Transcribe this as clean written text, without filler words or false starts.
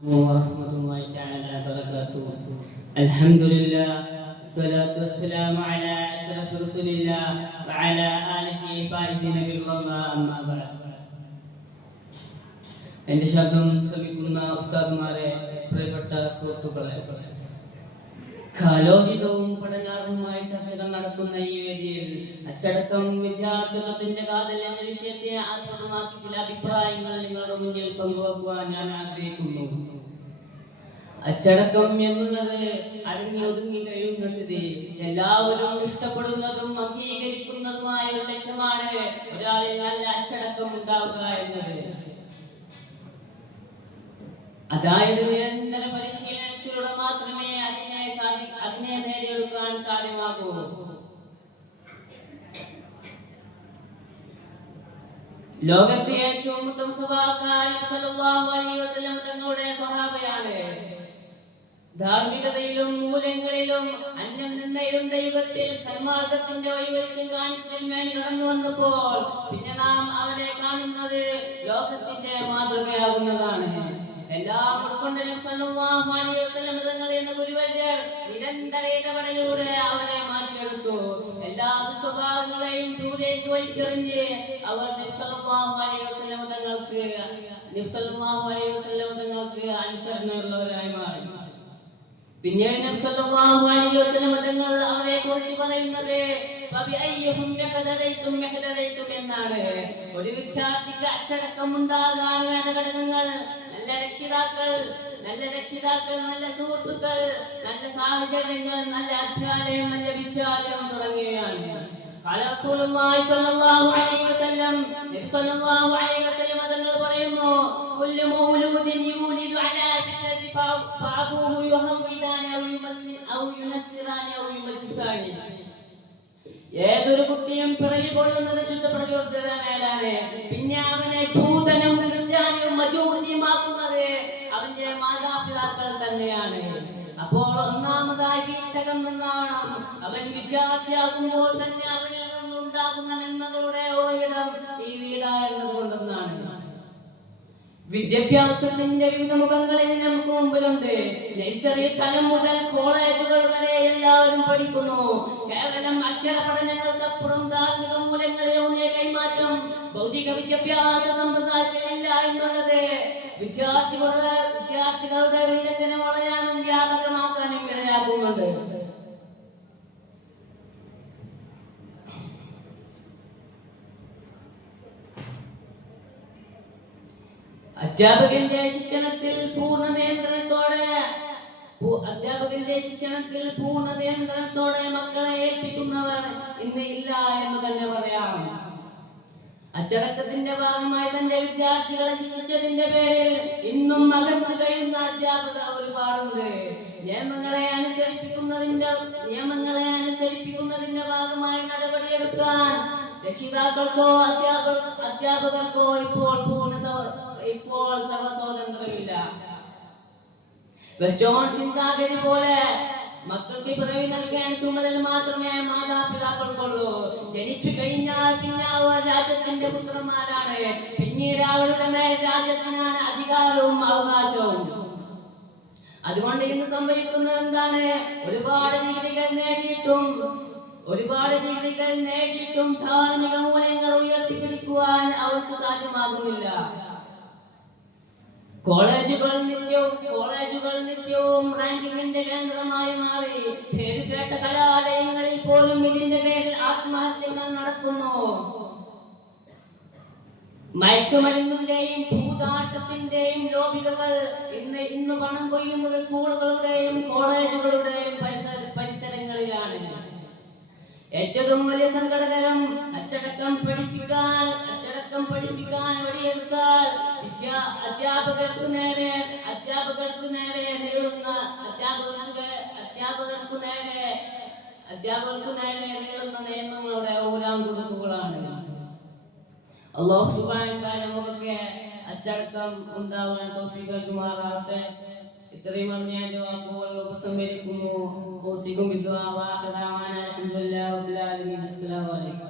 ورحمة الله تعالى وبركاته. الحمد لله والصلاة والسلام على أشرف رسول الله وعلى آله فائزين بالله أما بعد. എൻ്റെ ശബ്ദം ശ്രമിക്കുന്ന ഉസ്താദുമാരെ, പ്രിയപ്പെട്ട സുഹൃത്തുക്കളെ, കാലോചിതവും പഠനാർഹവുമായി ചർച്ചകൾ നടക്കുന്ന ഈ വേദിയിൽ അച്ചടക്കം വിദ്യാർത്ഥിത്വത്തിന്റെ കാതൽ എന്ന വിഷയത്തെ ആസ്പദമാക്കി ചില അഭിപ്രായങ്ങൾ നിങ്ങളുടെ മുന്നിൽ പങ്കുവെക്കുവാൻ ഞാൻ ആഗ്രഹിക്കുന്നു. അച്ചടക്കം എന്നുള്ളത് അടങ്ങി ഒതുങ്ങി കഴിയുന്ന സ്ഥിതി, എല്ലാവരും ഇഷ്ടപ്പെടുന്നതും അംഗീകരിക്കുന്നതുമായ ഒരു ലക്ഷ്യമാണ് ഒരാളിൽ നല്ല അച്ചടക്കം ഉണ്ടാവുക എന്നത്. അതായത് നിരന്തര പരിശീലനത്തിലൂടെ മാത്രമേ അതിനെ നേടിയെടുക്കാൻ സാധ്യമാകൂ. ലോകത്തെ ഏറ്റവും ഉത്തമ സ്വഭാവക്കാരൻ സല്ലല്ലാഹു അലൈഹി വസല്ലം തങ്ങളുടെ സ്വഹാബയാണ്. ധാർമ്മികതയിലും മൂല്യങ്ങളിലും അന്യം നിന്ന യുഗത്തിൽ സന്മാർഗത്തിന്റെ വൈവരിച്ചം കാണിച്ചതിൽ മേൽ കടന്നു വന്നപ്പോൾ പിന്നെ നാം അവരെ കാണുന്നത് ലോകത്തിന്റെ മാതൃകയാകുന്നതാണ്. എല്ലാം ഉൾക്കൊണ്ട് സല്ലല്ലാഹു അലൈഹി വസല്ലം തങ്ങൾ എന്ന ഗുരുവര്യർ നിരന്തര ഇടപെടലിലൂടെ അവരെ മാറ്റിയെടുത്തു. എല്ലാ സ്വഭാവങ്ങളെയും ദൂരേക്ക് വലിച്ചെറിഞ്ഞ് അവർ നബി സല്ലല്ലാഹു അലൈഹി വസല്ലം തങ്ങൾക്ക് അനുസരണയുള്ളവരായി മാറി. പിന്നീട് നബി സല്ലല്ലാഹു അലൈഹി വസല്ലം തങ്ങൾ അവരെ കുറിച്ച് പറയുന്നത് എന്നാണ്. ഒരു വിദ്യാർത്ഥിക്ക് അച്ചടക്കം ഉണ്ടാകാൻ വേണ്ട ഘടകങ്ങൾ നല്ല രക്ഷിതാക്കൾ, നല്ല സുഹൃത്തുക്കൾ, നല്ല സാഹചര്യങ്ങൾ, നല്ല അധ്യാപനം, നല്ല വിദ്യാലയം തുടങ്ങിയവയാണ്. തങ്ങൾ പറയുന്നു, ഏതൊരു കുട്ടിയും പിറവി കൊള്ളുന്നത് ശുദ്ധ പ്രചോദനാണ്. പിന്നെ അവനെ ചൂതനും ക്രിസ്ത്യാനിയും മജൂസിയുമാക്കുന്നത് അവന്റെ മാതാപിതാക്കൾ തന്നെയാണ്. അപ്പോൾ ഒന്നാമതായി വീട്ടകം നിന്നാവണം. അവൻ വിദ്യാർത്ഥിയാകുമ്പോൾ തന്നെ അവനിൽ നിന്നുണ്ടാകുന്ന നന്മകളുടെ ഉറവിടം ഈ വീടായിരുന്നത് കൊണ്ടെന്നാണ്. വിദ്യാഭ്യാസത്തിന്റെ വിവിധ മുഖങ്ങളിൽ നമുക്ക് മുമ്പിലുണ്ട്. നഴ്സറി തലം മുതൽ കോളേജുകൾ വരെ എല്ലാവരും പഠിക്കുന്നു. കേവലം അക്ഷര പഠനങ്ങൾക്കപ്പുറം ധാർമ്മിക മൂല്യങ്ങളിലൂന്നിയ കൈമാറ്റം ഭൗതിക വിദ്യാഭ്യാസ സമ്പ്രദായത്തിൽ ഇല്ല എന്നുള്ളത് വിദ്യാർത്ഥികളുടെ വിചാരം വളരാനും വ്യാപകമാക്കാനും ഇടയാക്കുന്നുണ്ട്. അധ്യാപകന്റെ ശിക്ഷണത്തിൽ പൂർണ്ണ നിയന്ത്രണത്തോടെ മക്കളെ ഏൽപ്പിക്കുന്നവർ ഇന്ന് ഇല്ല എന്ന് തന്നെ പറയാം. അച്ചടക്കത്തിന്റെ ഭാഗമായി തന്റെ വിദ്യാർത്ഥികളെ ശിക്ഷിച്ചതിന്റെ പേരിൽ ഇന്നും അകന്നു കഴിയുന്ന അധ്യാപകർ ഒരുപാടുണ്ട്. നിയമങ്ങളെ അനുസരിപ്പിക്കുന്നതിന്റെ ഭാഗമായി നടപടിയെടുക്കാൻ രക്ഷിതാക്കൾക്കോ അധ്യാപകർക്കോ ഇപ്പോൾ സർവസ്വാതന്ത്ര്യമില്ല. വെസ്റ്റേൺ ചിന്താഗതി പോലെ മക്കൾക്ക് പിറവി നൽകാൻ ചുമതല മാത്രമേ മാതാപിതാക്കൾക്കുള്ളൂ. ജനിച്ചു കഴിഞ്ഞാൽ പിന്നെ അവർ രാജ്യത്തിന്റെ പുത്രന്മാരാണ്. പിന്നീട് അവരുടെ മേൽ രാജ്യത്തിനാണ് അധികാരവും അവകാശവും. അതുകൊണ്ട് ഇന്ന് സംഭവിക്കുന്നത് എന്താണ്? ഒരുപാട് ഡിഗ്രികൾ നേടിയിട്ടും ധാർമ്മിക മൂല്യങ്ങൾ ഉയർത്തിപ്പിടിക്കുവാൻ അവർക്ക് സാധ്യമാകുന്നില്ല. കോളേജുകൾ നിത്യവും റാങ്കിങ്ങിന്റെ കേന്ദ്രമായി മാറി. പേരുകേട്ട കലാലയങ്ങളിൽ പോലും ഇതിന്റെ പേരിൽ ആത്മഹത്യകൾ നടക്കുന്നു. മയക്കുമരുന്നിന്റെയും ചൂതാട്ടത്തിന്റെയും ലോബികൾ ഇന്ന് പണം കൊയ്യുന്നത് സ്കൂളുകളുടെയും കോളേജുകളുടെയും പരിസരങ്ങളിലാണ്. ഏറ്റവും വലിയ സങ്കടകരം അച്ചടക്കം പഠിപ്പിക്കാൻ വഴിയെടുത്താൽ അധ്യാപകർക്ക് നേരെ നേടുന്ന നിയമങ്ങളുടെ ഊരാങ്കുടുക്കുകളാണ്. അല്ലാഹു സുബ്ഹാനഹു വ തആല നമുക്ക് അച്ചടക്കം ഉണ്ടാവാൻ തൗഫീഖ് നൽകുമാറാവട്ടെ. ഇത്രയും പറഞ്ഞ വാക്കുകൾ ഉപസംഹരിക്കുന്നു. അസ്സലാമു അലൈക്കും.